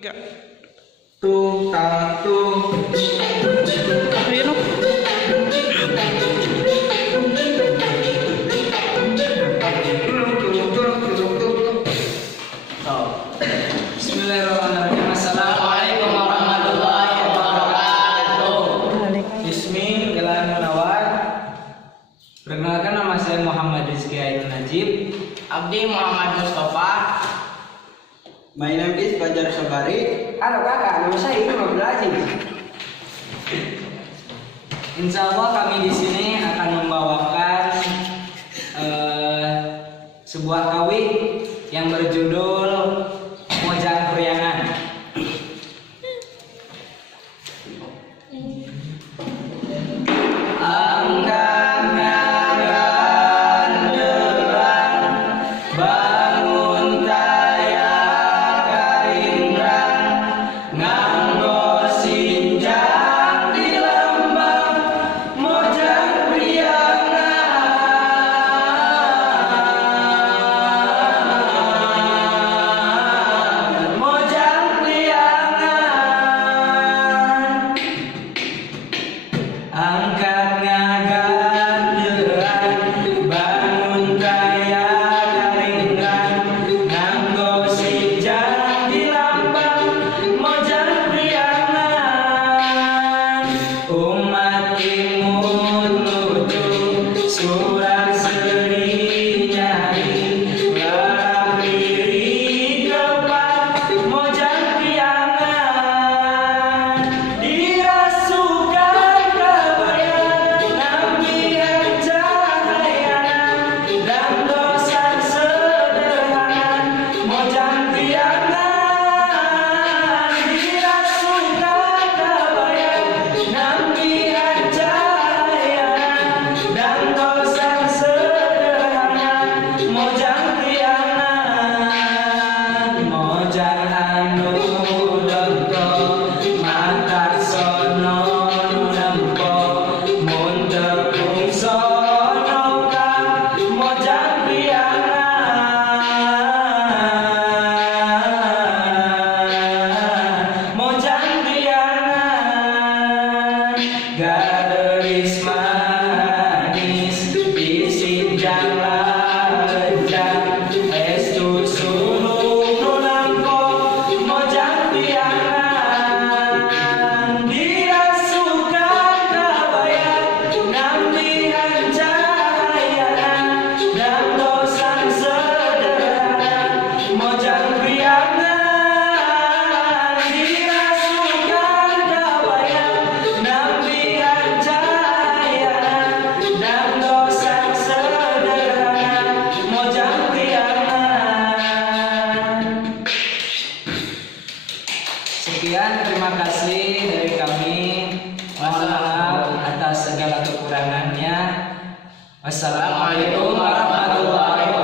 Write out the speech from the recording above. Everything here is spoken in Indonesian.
Enggak. Tung tang tung. Ayo no. Bismillahirrahmanirrahim. Assalamualaikum warahmatullahi wabarakatuh. Bismi Jalan Munawar. Perkenalkan, nama saya Muhammad Rizky Ainun Najib. Abdi Muhammad Mustafa. My name is Fajar Sabari. Halo kakak, nama saya Imam Abdul. Insya Allah kami di sini akan membawakan sebuah kawih yang berjudul Mojang Priangan. Angkatnya gandelan, bangun tayak kaindran, nganggo sinjang di lembang, mojang priangan, mojang priangan. Angkatnya gandelan, bangun tayak karinggan, nganggo sinjang di lambang, mojang priangan. Umat imut nuju surang seri nyari, larang diri kepat, mojang priangan. Dirasukan kebayang nambihan cahayana, dan dosan sederhana, mojang priangan. Dirasukan kebayang nambihan cahayana, dan dosan sederhana, mojang priangan. Mojang anu dongko, matar sono nempo, mun tepung sono kang, mojang priangan, mojang priangan. Gaderis manis disinjang lanjang, estu sulung nulampo, mojang priangan. Dirasukan kabayang nambihan cahayana, dan dosan sederhana, mojang priangan. Dirasukan kabayang nambihan cahayana, dan dosan sederhana, mojang priangan. Sekian, terima kasih dari kami. Mohon maaf atas segala kekurangannya. Wassalamualaikum warahmatullahi wabarakatuh.